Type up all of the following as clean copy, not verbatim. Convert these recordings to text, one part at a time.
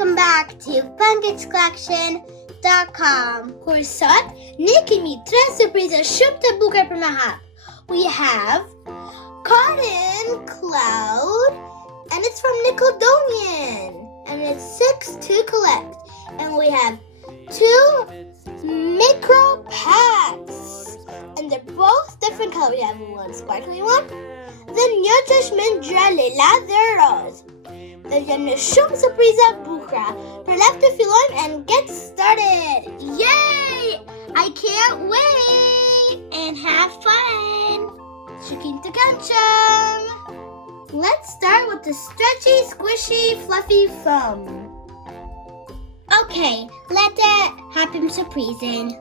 Welcome back to panketscollection.com. Kurs sot ne kemi 3 surprize shumë të bukura për më hap. We have Cotton Cloud, and it's from Nickelodeon, and it's 6 to collect. And we have 2 Micropacks, and they're both different colors. We have one sparkly one, then ndryshme ladderos. There's shumë surprize bukura. Për le të fillojmë and get started. Yay! I can't wait and have fun. Shkume të këndshëm. Let's start with the stretchy, squishy, fluffy foam. Okay, let the hapim surprise in.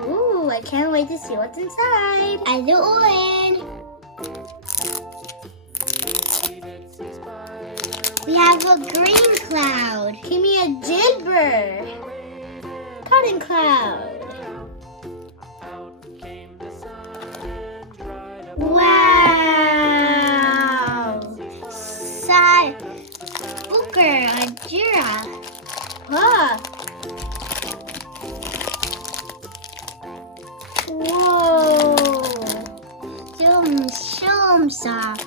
Ooh, I can't wait to see what's inside. Alluin. We have a green cloud. Give me a jilbur. Cotton cloud. Wow. Booker, a ngjyra. Huh. Whoa. Shum soft.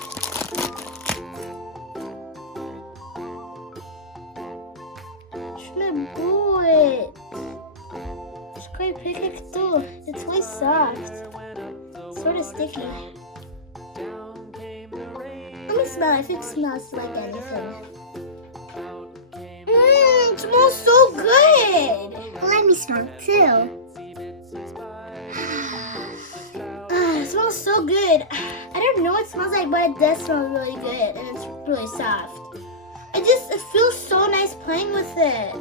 It's quite pretty too. It's way soft. Sort of sticky. Let me smell if it smells like anything. It smells so good. Let me smell too. It smells so good. I don't know what it smells like, but it does smell really good, and it's really soft. It feels so nice playing with it.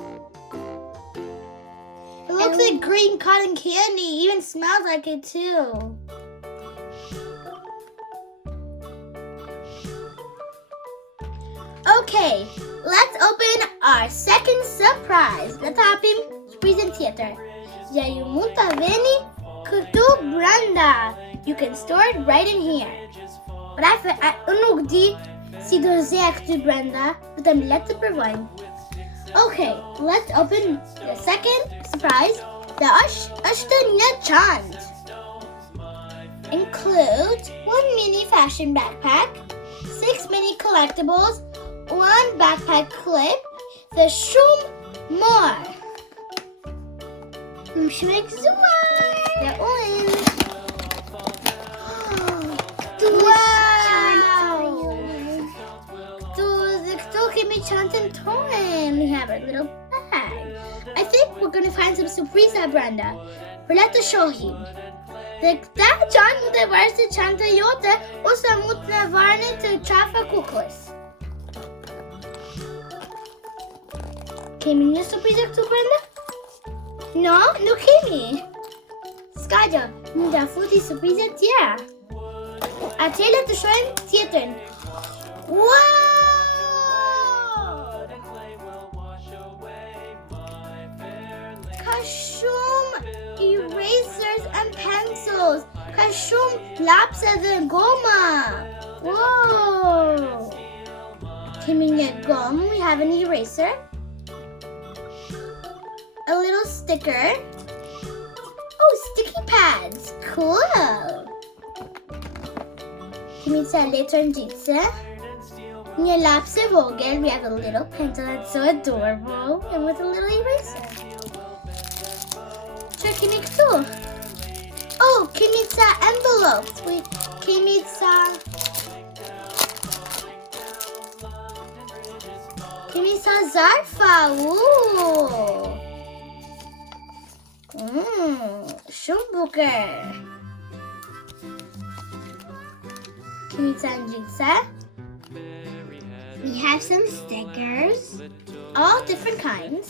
It looks like green cotton candy. Even smells like it too. Okay, let's open our second surprise. The hapim presenteter. Ja ju mund ta veni këtu brenda. You can store it right in here. But unë nuk di si do zea këtu brenda, vetëm le të provojmë. Okay, let's open the second surprise. The eshte chant includes 1 mini fashion backpack, 6 mini collectibles, 1 backpack clip, the shume. They're orange. We have our little bag. I think we're gonna find some surprise brenda. Për le të shohim. Dhe këta çantë mund të varë si çanta jote ose mund të varni të qafa kukullës. Kemi një surprizë këtu brenda? No, nuk kemi. S'ka gjë, mund të futi surprizë tjera. Atëherë le të shohim tjetrën. Wow! Shumë erasers and pencils. Ka shumë lapse dhe goma. Whoa! Kemi një gum. We have an eraser. A little sticker. Oh, sticky pads. Cool. Kemi ca letër ngjitse. Një lapse vogël. We have a little pencil that's so adorable. And with a little eraser. Kemi këtu. Oh, kemi ca envelopes. Kemi ca zarfa. Ooh. Shumë bukur. Kemi ca ngjitse. We have some stickers. All different kinds.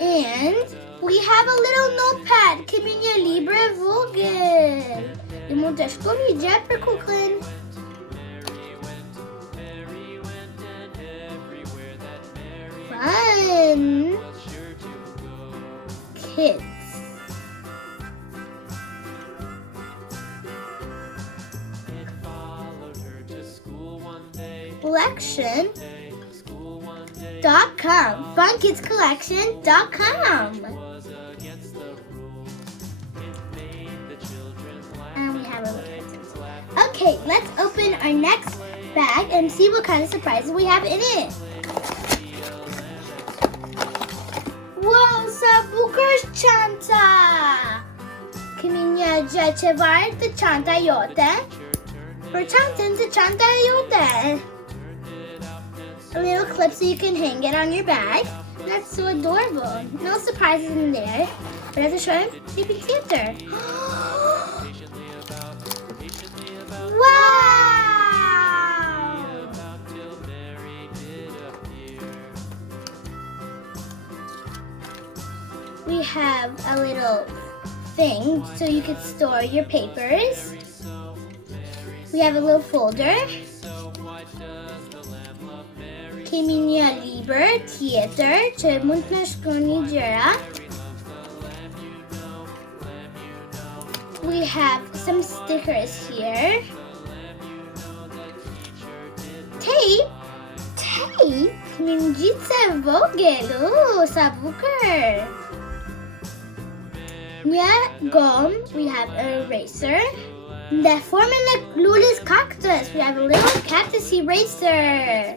And we have a little notepad. Kemi një libër vogël. Ju mund të shkruani gjë për kukullën. Fun. Kids. Collection funkidscollection.com. Funkidscollection.com. And we have a little. Okay, let's open our next bag and see what kind of surprises we have in it. Wow, sabuker çanta. Kimin yapacağı şey vardı çanta yote. For çantanın çanta yote. A little clip so you can hang it on your bag. That's so adorable. No surprises in there. But as I show him, you can see it there. Wow! We have a little thing so you can store your papers. We have a little folder. Femije liber theater to ngjyra. We have some stickers here. Tape. Ngjyra vogel. Ooh, sabuker. Gum. We have an eraser. The forma Lula's cactus. We have a little cactus eraser.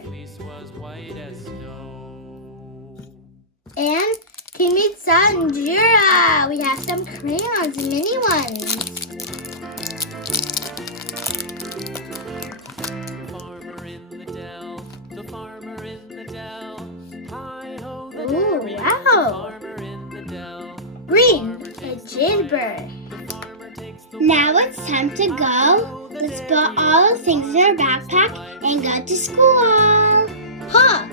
And ngjyra. We have some crayons, mini ones. Ooh, wow. Green, a jailbird. Now it's time to go. Let's put all the things in our backpack and go to school. Huh?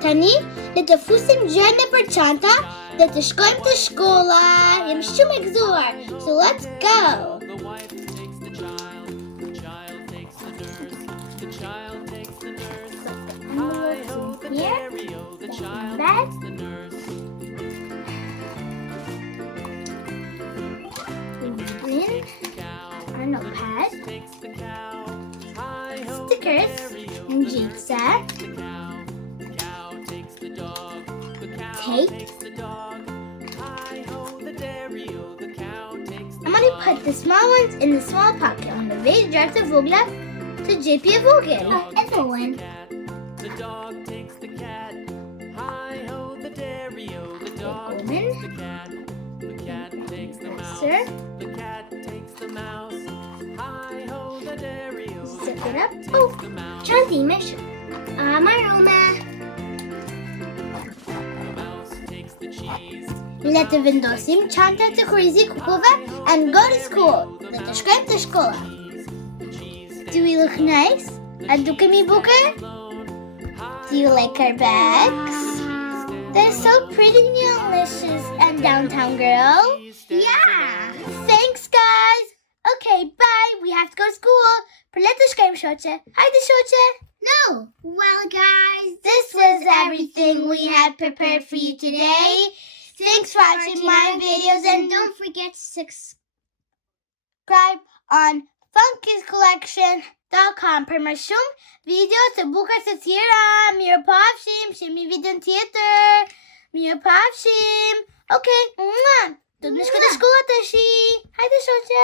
Tani, lite fusim dżenne për çanta dhe të shkojmë të shkolla. Jam shumë e gëzuar. So let's go. Our notepad, stickers, ngjyra, tape. I'm going to put the small ones in the small pocket on the big jar to vogla to JP vogel. And the one. The dog takes the cat. Hi-ho, the dairy-o. The dog takes the cat. The cat takes the mouse. The cat takes the mouse. Hi-ho, the dairy-o. Zip it up. Oh, Chandimesh. Maroma. Let the vendosim chanta to crazy kukova and go to school. Let the shkume to shkola. Do we look nice? Adukami buka? Do you like our bags? They're so pretty, Neonlicious and Downtown Girl. Yeah. Thanks, guys. Okay, bye. We have to go to school. Let the shkume shoche. Hi, the shoche. No. Well, guys, this was everything we had prepared for you today. Thanks for watching my videos, and don't forget to subscribe on funkidscollection.com. Per my shume videos to buka të tjera. Mirupafshim, shemi videon tjetër. Mirupafshim. Okay, do të shkoj të shkolla tash. Hajde shoqe.